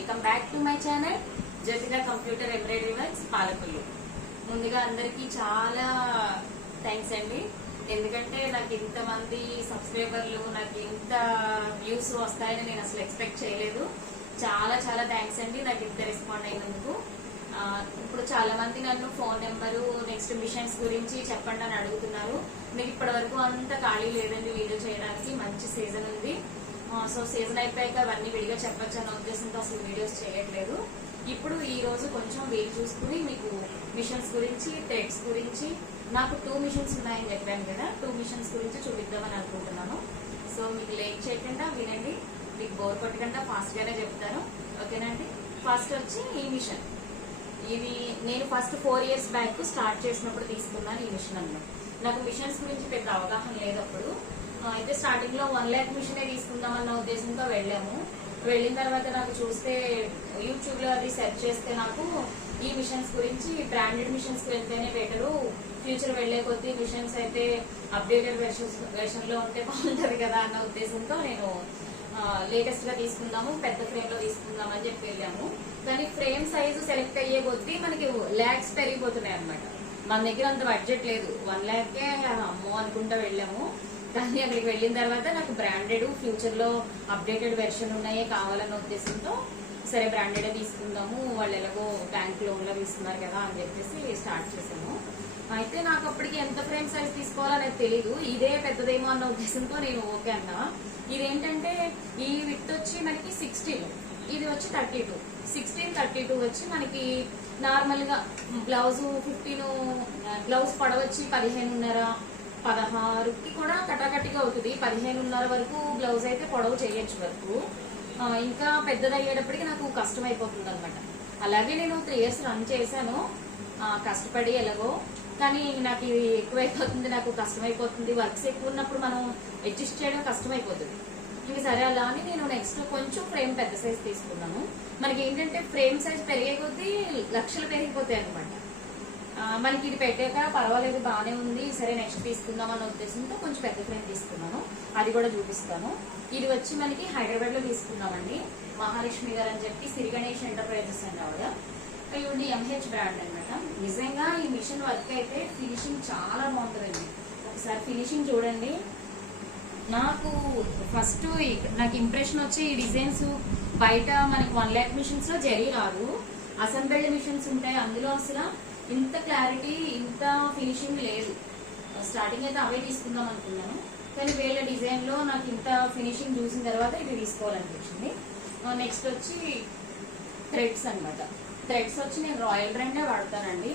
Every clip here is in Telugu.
Welcome back to my channel Jyothika computer embroidery works Palakollu. ముందుగా అందరికీ చాలా థ్యాంక్స్ అండి. ఎందుకంటే నాకు ఇంతమంది సబ్స్క్రైబర్లు, నాకు ఇంత వ్యూస్ వస్తాయని నేను అసలు ఎక్స్పెక్ట్ చేయలేదు. చాలా చాలా థ్యాంక్స్ అండి నాకు ఇంత రెస్పాండ్ అయినందుకు. ఇప్పుడు చాలా మంది నన్ను ఫోన్ నెంబరు, నెక్స్ట్ మిషన్స్ గురించి చెప్పండి అని అడుగుతున్నారు. మీకు ఇప్పటి వరకు అంత ఖాళీ లేదండి వీడియో చేయడానికి. మంచి సీజన్ ఉంది. సో సీజన్ అయిపోయాక అవన్నీ విడిగా చెప్పొచ్చు అన్న ఉద్దేశంతో అసలు వీడియోస్ చేయట్లేదు. ఇప్పుడు ఈ రోజు కొంచెం వీలు చూసుకుని మీకు మిషన్స్ గురించి, థ్రెడ్స్ గురించి, నాకు 2 మిషన్స్ ఉన్నాయని చెప్పాను కదా, 2 మిషన్స్ గురించి చూపిద్దామని అనుకుంటున్నాను. సో మీకు లేట్ చేయకుండా వినండి, మీకు బోర్ కొట్టకుండా ఫాస్ట్ గానే చెప్తాను. ఓకేనండి. ఫస్ట్ వచ్చి ఈ మిషన్. ఇది నేను ఫస్ట్ 4 years బ్యాక్ స్టార్ట్ చేసినప్పుడు తీసుకున్నాను ఈ మిషన్ అన్నమాట. నాకు మిషన్స్ గురించి పెద్ద అవగాహన లేదు అప్పుడు. అయితే స్టార్టింగ్ లో 1 lakh మిషనే తీసుకుందామన్న ఉద్దేశంతో వెళ్ళాము. వెళ్ళిన తర్వాత నాకు చూస్తే యూట్యూబ్ లో అది సెర్చ్ చేస్తే నాకు ఈ మిషన్స్ గురించి, బ్రాండెడ్ మిషన్స్ కి వెళ్తేనే బెటరు, ఫ్యూచర్ వెళ్లే కొద్దీ మిషన్స్ అయితే అప్డేటెడ్ వెర్షన్ లో ఉంటే బాగుంటది కదా అన్న ఉద్దేశంతో నేను లేటెస్ట్ గా తీసుకుందాము, పెద్ద ఫ్రేమ్ లో తీసుకుందాం అని చెప్పి వెళ్ళాము. కానీ ఫ్రేమ్ సైజు సెలెక్ట్ అయ్యే కొద్దీ మనకి ల్యాక్స్ పెరిగిపోతున్నాయి అనమాట. మన దగ్గర అంత బడ్జెట్ లేదు, 1 lakh అమ్మో అనుకుంటా వెళ్ళాము. కానీ అక్కడికి వెళ్ళిన తర్వాత నాకు బ్రాండెడ్, ఫ్యూచర్ లో అప్డేటెడ్ వెర్షన్ ఉన్నాయే కావాలన్న ఉద్దేశంతో సరే బ్రాండెడ్ తీసుకుందాము, వాళ్ళు ఎలాగో బ్యాంక్ లోన్ లో తీసుకున్నారు కదా అని చెప్పేసి స్టార్ట్ చేసాము. అయితే నాకు అప్పటికి ఎంత ఫ్రేమ్ సైజ్ తీసుకోవాలనేది తెలీదు. ఇదే పెద్దదేమో అన్న ఉద్దేశంతో నేను ఓకే అన్నా. ఇదేంటంటే ఈ విత్ వచ్చి మనకి 16, ఇది వచ్చి 32. 16, 32 వచ్చి మనకి నార్మల్ గా బ్లౌజ్ 15, బ్లౌజ్ పొడవచ్చి 15.5, 16కి కూడా కటాకటిగా అవుతుంది. 15.5 వరకు బ్లౌజ్ అయితే పొడవు చేయొచ్చు వరకు. ఇంకా పెద్దది అయ్యేటప్పటికి నాకు కష్టం అయిపోతుంది అనమాట. అలాగే నేను 3 years రన్ చేశాను కష్టపడి ఎలాగో. కానీ నాకు ఇది ఎక్కువైపోతుంది, నాకు కష్టమైపోతుంది. వర్క్స్ ఎక్కువ ఉన్నప్పుడు మనం అడ్జస్ట్ చేయడం కష్టమైపోతుంది. ఇంక సరే అలా అని నేను నెక్స్ట్ కొంచెం ఫ్రేమ్ పెద్ద సైజ్ తీసుకున్నాను. మనకి ఏంటంటే ఫ్రేమ్ సైజ్ పెరిగే కొద్దీ లక్షలు పెరిగిపోతాయి అనమాట. మనకి ఇది పెట్టాక పర్వాలేదు బాగానే ఉంది, సరే నెక్స్ట్ తీసుకుందాం అన్న ఉద్దేశంతో కొంచెం పెద్ద ఫ్రేమ్ తీసుకున్నాను. అది కూడా చూపిస్తాను. ఇది వచ్చి మనకి హైదరాబాద్ లో తీసుకున్నామండి. మహాలక్ష్మి గారు అని చెప్పి సిరి గణేష్ ఎంటర్ప్రైజెస్ అండి ఆవిడ. ఇవి MH బ్రాండ్ అనమాట. నిజంగా ఈ మిషన్ వర్క్ అయితే ఫినిషింగ్ చాలా బాగుంటుందండి. ఒకసారి ఫినిషింగ్ చూడండి. నాకు ఫస్ట్ నాకు ఇంప్రెషన్ వచ్చి ఈ డిజైన్స్ బయట మనకి 1 lakh మిషన్స్ లో జరీ రాదు, అసెంబ్ల్డ్ మిషన్స్ ఉంటాయి. అందులో అసలు ఇంత క్లారిటీ, ఇంత ఫినిషింగ్ లేదు. స్టార్టింగ్ అయితే అవే తీసుకుందాం అనుకున్నాను, కానీ వీళ్ళ డిజైన్ లో నాకు ఇంత ఫినిషింగ్ చూసిన తర్వాత ఇది తీసుకోవాలనిపించింది. నెక్స్ట్ వచ్చి థ్రెడ్స్ అనమాట. థ్రెడ్స్ వచ్చి నేను రాయల్ బ్రాండే వాడతానండి.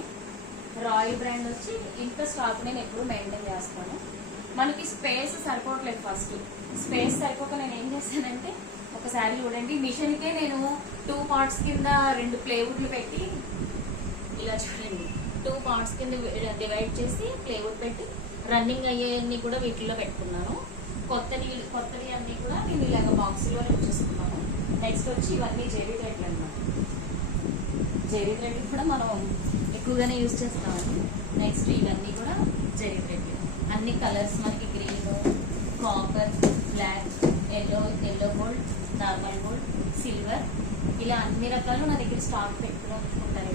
రాయల్ బ్రాండ్ వచ్చి ఇంత స్టాక్ నేను ఎప్పుడు మెయింటైన్ చేస్తాను. మనకి స్పేస్ సరిపోవట్లేదు. ఫస్ట్ స్పేస్ సరిపోక నేను ఏం చేశానంటే, ఒకసారి చూడండి, మిషన్కే నేను 2 parts కింద 2 ప్లేవుడ్లు పెట్టి, ఇలా చూడండి 2 parts కింద డివైడ్ చేసి ప్లేవుడ్ పెట్టి రన్నింగ్ అయ్యేవన్నీ కూడా వీటిల్లో పెట్టుకున్నాను. కొత్తవి అన్ని కూడా నేను ఇలాగ బాక్స్లో ఉంచేసుకున్నాను. నెక్స్ట్ వచ్చి ఇవన్నీ జెరీ థ్రెడ్లు అనమాట. జెరీ థ్రెడ్ కూడా మనం ఎక్కువగానే యూజ్ చేస్తామండి. నెక్స్ట్ ఇవన్నీ కూడా జెరీ థ్రెడ్లు. అన్ని కలర్స్ మనకి green, copper, black, yellow gold, normal gold, silver, ఇలా అన్ని రకాలు నా దగ్గర స్టాక్ పెట్టుకుని ఉంచుకుంటాను.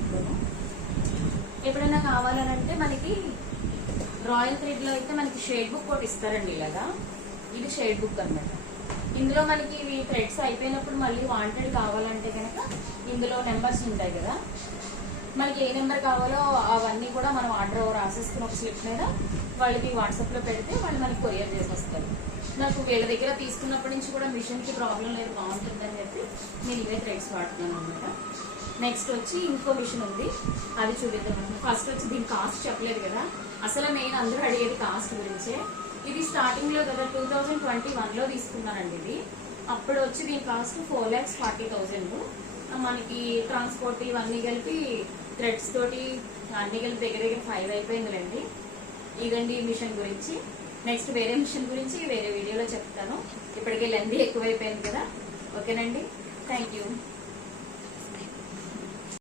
ఎప్పుడైనా కావాలనంటే మనకి రాయల్ థ్రెడ్ లో అయితే మనకి షేడ్ బుక్ ఒకటి ఇస్తారండి. ఇలాగా ఇది షేడ్ బుక్ అనమాట. ఇందులో మనకి ఇవి థ్రెడ్స్ అయిపోయినప్పుడు మళ్ళీ వాంటెడ్ కావాలంటే కనుక ఇందులో నెంబర్స్ ఉంటాయి కదా, మనకి ఏ నెంబర్ కావాలో అవన్నీ కూడా మనం ఆర్డర్ రాసేసుకుని ఒక స్లిప్ మీద వాళ్ళకి వాట్సాప్ లో పెడితే వాళ్ళు మనకి కొరియర్ చేసేస్తారు. నాకు వీళ్ళ దగ్గర తీసుకున్నప్పటి నుంచి కూడా మిషన్ కి ప్రాబ్లం లేదు, బాగుంటుందని చెప్పి నేను ఇవే థ్రెడ్స్ వాడుతున్నాను అనమాట. నెక్స్ట్ వచ్చి ఇంకో మిషన్ ఉంది, అది చూపిద్దాం. ఫస్ట్ వచ్చి దీని కాస్ట్ చెప్పలేదు కదా, అసలు మెయిన్ అందరూ అడిగేది కాస్ట్ గురించే. ఇది స్టార్టింగ్ లో కదా 2021 లో తీసుకున్నానండి. ఇది అప్పుడు వచ్చి దీని కాస్ట్ 4,40,000. మనకి ట్రాన్స్పోర్ట్ ఇవన్నీ కలిపి థ్రెడ్స్ తోటి అన్ని కలిపి దగ్గర 5 అయిపోయిందిలేండి. ఇదండి ఈ మిషన్ గురించి. నెక్స్ట్ వేరే మిషన్ గురించి వేరే వీడియోలో చెప్తాను. ఇప్పటికే లెంత్ ఎక్కువైపోయింది కదా. ఓకేనండి, థ్యాంక్ యూ.